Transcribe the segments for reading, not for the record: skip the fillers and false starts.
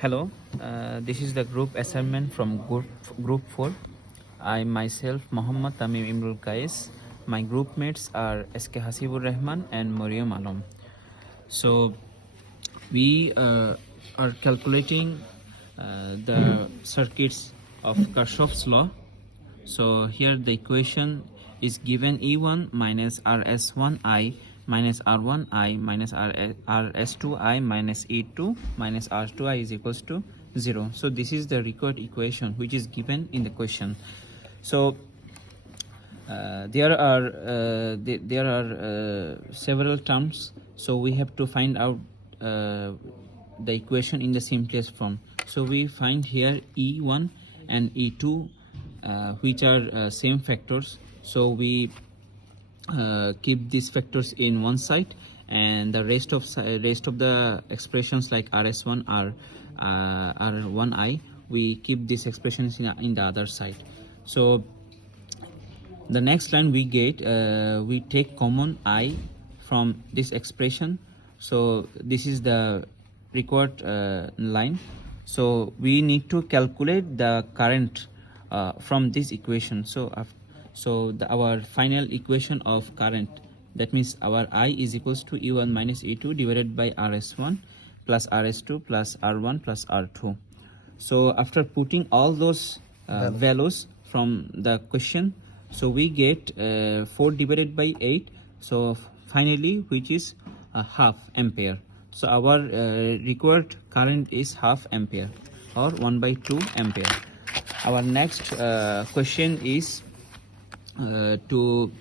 Hello, this is the group assignment from group 4. I myself, Mohammad Tamim Imrul Kais. My group mates are SK Hasibur Rahman and Mariam Alam. So we are calculating the circuits of Kirchhoff's law. So here the equation is given E1 minus RS1I minus R1I minus RS2I minus E2 minus R2I is equals to 0. So this is the required equation which is given in the question. So there are several terms, so we have to find out the equation in the simplest form. So we find here E1 and E2 which are same factors, so we keep these factors in one side, and the rest of the expressions like rs1 r1I, we keep these expressions in the other side. So the next line we get, we take common I from this expression, so this is the required line. So we need to calculate the current from this equation. So our final equation of current, that means our I is equals to E1 minus E2 divided by RS1 plus RS2 plus R1 plus R2. So after putting all those values from the question, so we get 4 divided by 8, so finally which is half ampere. So our required current is half ampere or 1 by 2 ampere. Our next question is to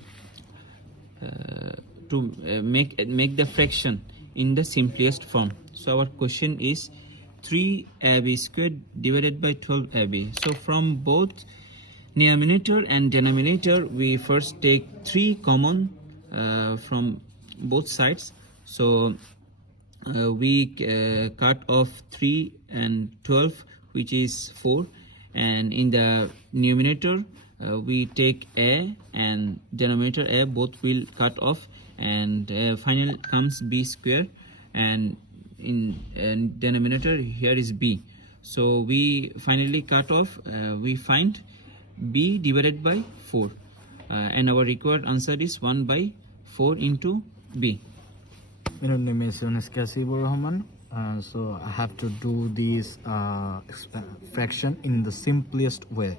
make the fraction in the simplest form. So our question is 3ab squared divided by 12ab. So from both numerator and denominator, we first take 3 common from both sides. So we cut off 3 and 12, which is 4, and in the numerator we take a and denominator a, both will cut off, and final comes b square, and in denominator here is b. So we finally cut off, we find b divided by 4, and our required answer is 1 by 4 into b. My name is Yunus Kasibur Rahman. So I have to do this fraction in the simplest way.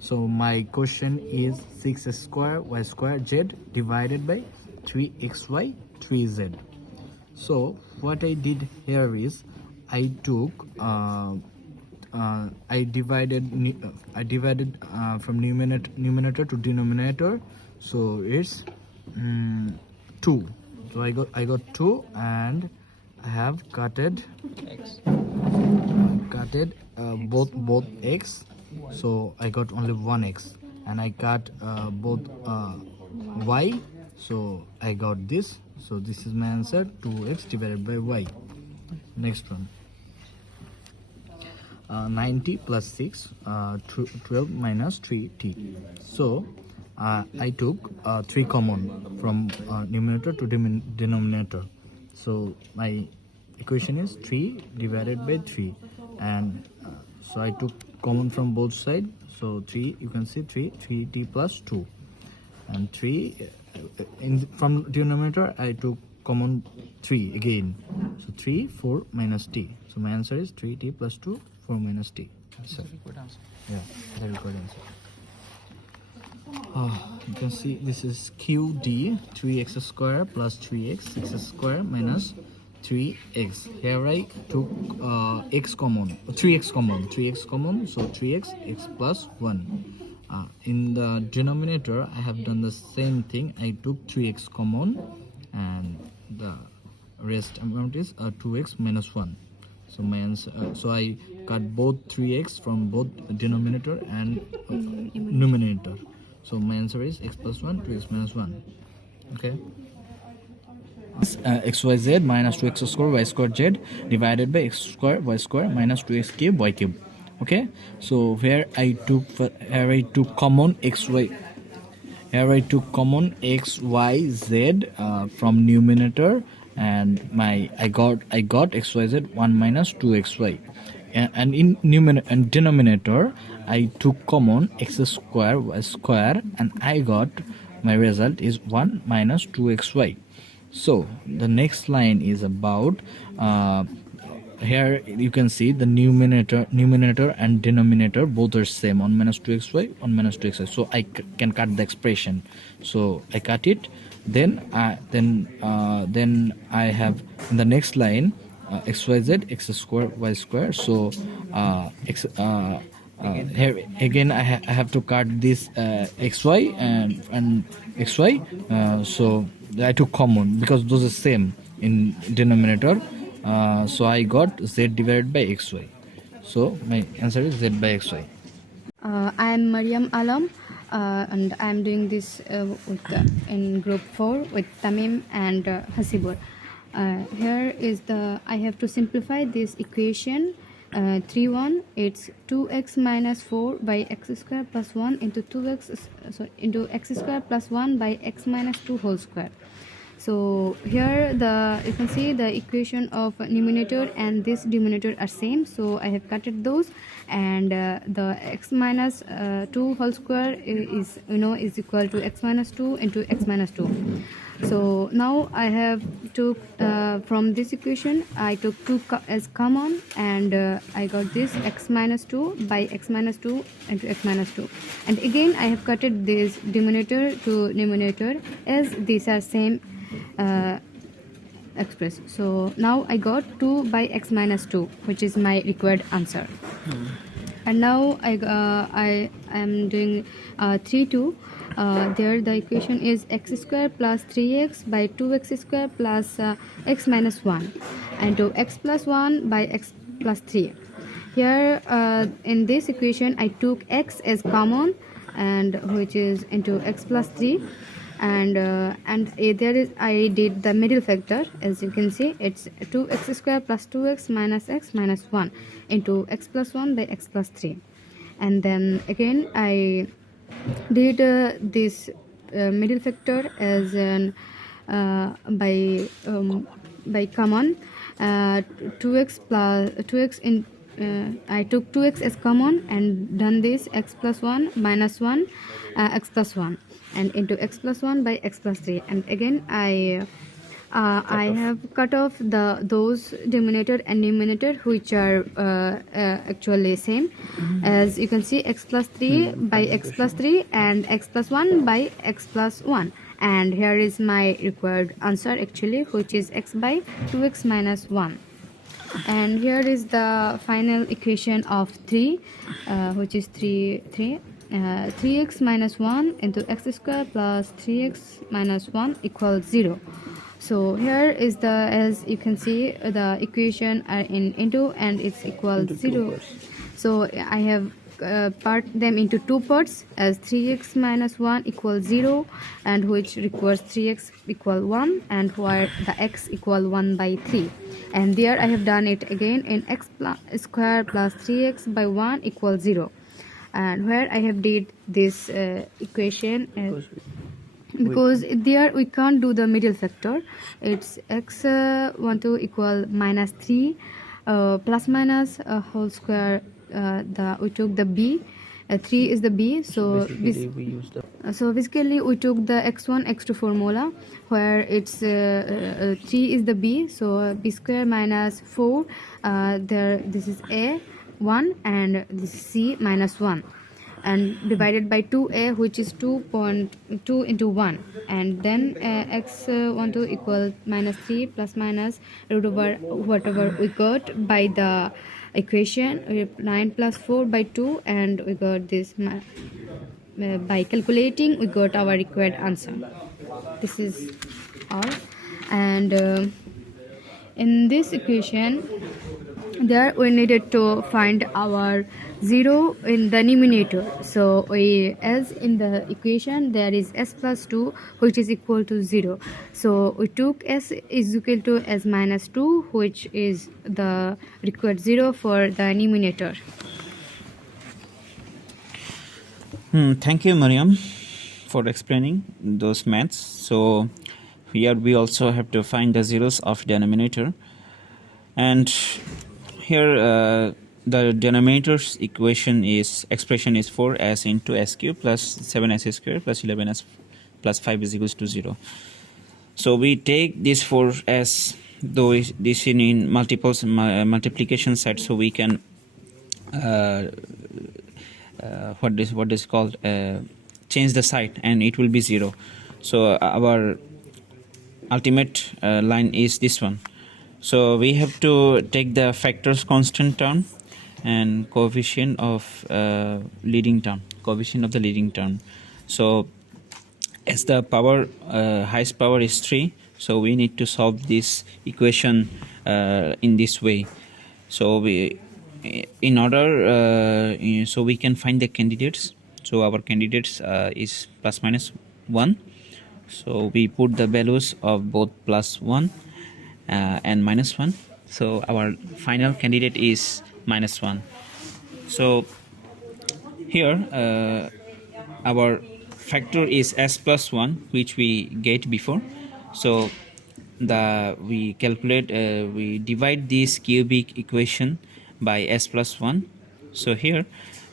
So my question is 6 square y square z divided by 3xy 3z. So what I did here is I took I divided from numerator to denominator. So it's 2. So I got 2, and I have cutted both x. So I got only one x, and I cut both y. So I got this. So this is my answer, 2x divided by y. Next one. 90 plus 6, 12 minus 3t. So I took 3 common from numerator to denominator. So my equation is 3 divided by 3, and so I took common from both sides. So 3, you can see 3t plus 2, and 3 from denominator I took common 3 again. So 3, 4 minus t. So my answer is 3t plus 2, 4 minus t. So, yeah, the required answer. You can see this is QD, 3x square plus 3x, x square minus 3x. Here I took x common, 3x common, so 3x, x plus 1. In the denominator, I have done the same thing. I took 3x common, and the rest amount is 2x minus 1. So my answer, so I cut both 3x from both denominator and numerator. So my answer is x plus 1, 2x minus 1. Okay. XYZ minus 2x square y square z divided by x square y square minus 2x cube y cube. Okay. So here I took common xy. Here I took common x, y, z from numerator, and I got xyz 1 minus 2xy. and in numerator and denominator I took common x square y square, and I got my result is 1 minus 2xy. So the next line is about here you can see the numerator and denominator both are same, 1 minus 2xy, 1 minus 2xy. So I can cut the expression. So I cut it. Then I have in the next line xyz x square y square. So here again I have to cut this xy and xy. So I took common because those are same in denominator. So I got z divided by xy. So my answer is z by xy. I am Mariam Alam, and I am doing this in group 4 with Tamim and Hasibur. Here is I have to simplify this equation. 3-1, it's 2x minus 4 by x square plus 1 into into x square plus 1 by x minus 2 whole square. So here you can see the equation of numerator and this denominator are same, so I have cutted those, and the x minus 2 whole square is equal to x minus 2 into x minus 2. So now I have took from this equation I took 2 as common, and I got this x minus 2 by x minus 2 into x minus 2, and again I have cutted this denominator to numerator as these are same express. So now I got 2 by x minus 2, which is my required answer. And now I am doing 3-2. There the equation is x square plus 3x by 2x square plus x minus 1 into x plus 1 by x plus 3. Here in this equation I took x as common, and which is into x plus 3, and there is I did the middle factor. As you can see, it's 2x square plus 2x minus x minus 1 into x plus 1 by x plus 3, and then again I did this middle factor as an by common 2x plus 2x in I took 2x as common and done this x plus 1 minus 1 x plus 1 and into x plus 1 by x plus 3, and again I have cut off those denominator and numerator which are actually same. As you can see, x plus 3 by x plus 3 and x plus 1 by x plus 1, and here is my required answer actually, which is x by 2x minus 1. And here is the final equation of 3, which is 3x minus 1 into x square plus 3x minus 1 equals 0. So here is as you can see, the equation are into and it's equal 0. So I have part them into two parts, as 3x minus 1 equals 0, and which requires 3x equal 1, and where the x equal 1 by 3. And there I have done it again in x square plus 3x by 1 equals 0, and where I have did this equation because there we can't do the middle factor. It's x 1 to equal minus 3 plus minus whole square. We took the b, 3 is the b, so basically we took the x1 x2 formula, where it's 3 is the b, so b square minus 4, this is a 1 and this is c minus 1, and divided by 2a, which is 2.2 into 1, and then x1 to equal minus 3 plus minus root over whatever we got by the equation, 9 plus 4 by 2, and we got this by calculating we got our required answer. This is all. And in this equation there we needed to find our 0 in the numerator. So as in the equation there is s plus 2 which is equal to 0, so we took s is equal to s minus 2, which is the required 0 for the numerator. Thank you, Mariam, for explaining those maths. So here we also have to find the zeros of denominator, and here the denominator's expression is 4s into s cube plus 7s square plus 11s plus 5 is equals to 0. So we take this 4s, though this in multiplication side, so we can what is called change the side and it will be 0. So our ultimate line is this one. So we have to take the factors constant term and coefficient of leading term, coefficient of the leading term. So as the power highest power is 3, so we need to solve this equation in this way. So we in order so we can find the candidates. So our candidates is plus minus 1. So we put the values of both plus 1 and minus 1. So our final candidate is minus 1. So here our factor is s plus 1, which we get before. So we calculate, we divide this cubic equation by s plus 1. So here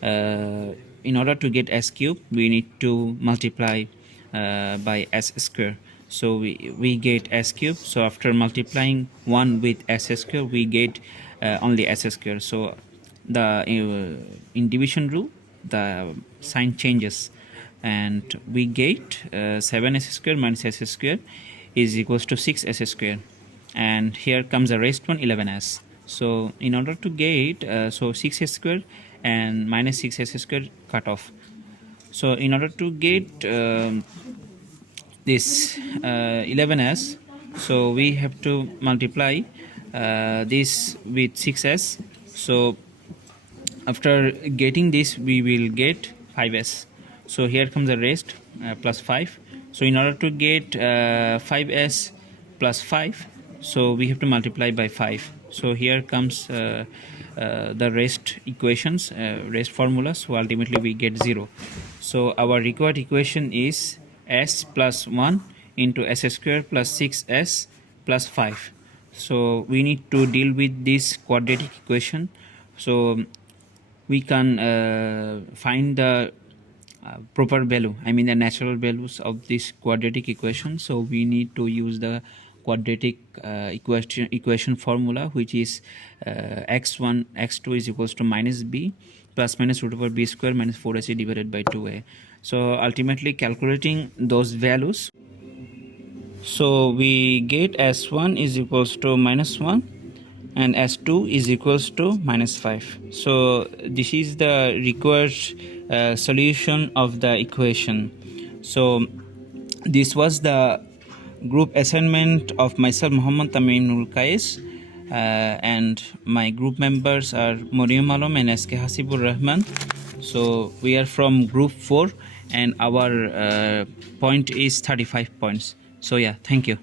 in order to get s cube, we need to multiply by s square. So we get s cube. So after multiplying 1 with s square, we get only s square. So the in division rule, the sign changes, and we get 7s square minus s square is equals to 6s square, and here comes the rest one, 11s. So in order to get so 6s square and minus 6s square cut off. So in order to get this 11s, so we have to multiply this with 6s. So after getting this, we will get 5s. So here comes the rest plus 5. So in order to get 5s plus 5, so we have to multiply by 5. So here comes the rest equations, rest formulas. So ultimately we get 0. So our required equation is s plus 1 into s square plus 6s plus 5. So we need to deal with this quadratic equation. So we can find the proper value, I mean the natural values of this quadratic equation. So we need to use the quadratic equation formula, which is x1 x2 is equals to minus b plus minus root over b square minus 4ac divided by 2a. So ultimately calculating those values, so we get s1 is equals to minus 1 and s2 is equals to minus 5. So this is the required solution of the equation. So this was the group assignment of myself, Muhammad Tamimul Qais, and my group members are Moriam Alam and SK Hasibur Rahman. So we are from group 4 and our point is 35 points. So yeah, thank you.